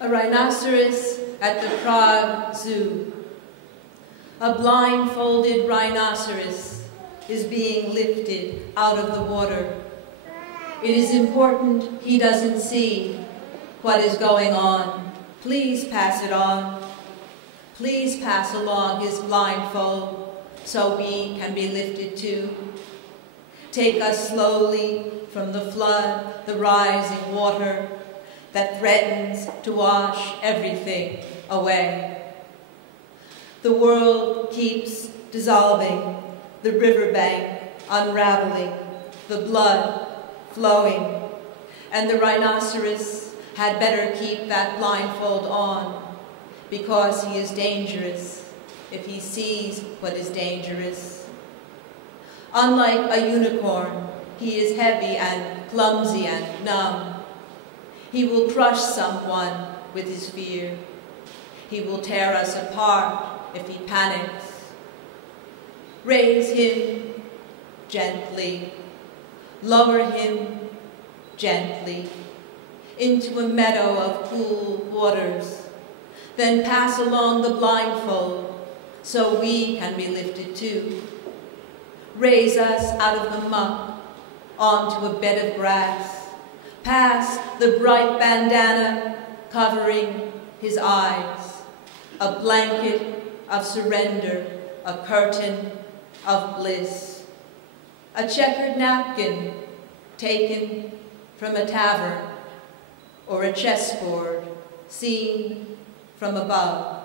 A rhinoceros at the Prague Zoo. A blindfolded rhinoceros is being lifted out of the water. It is important he doesn't see what is going on. Please pass it on. Please pass along his blindfold so we can be lifted too. Take us slowly from the flood, the rising water that threatens to wash everything away. The world keeps dissolving, the riverbank unraveling, the blood flowing, and the rhinoceros had better keep that blindfold on because he is dangerous if he sees what is dangerous. Unlike a unicorn, he is heavy and clumsy and numb. He will crush someone with his fear. He will tear us apart if he panics. Raise him gently. Lower him gently into a meadow of cool waters. Then pass along the blindfold so we can be lifted too. Raise us out of the muck onto a bed of grass. Pass the bright bandana covering his eyes. A blanket of surrender, a curtain of bliss. A checkered napkin taken from a tavern, or a chessboard seen from above.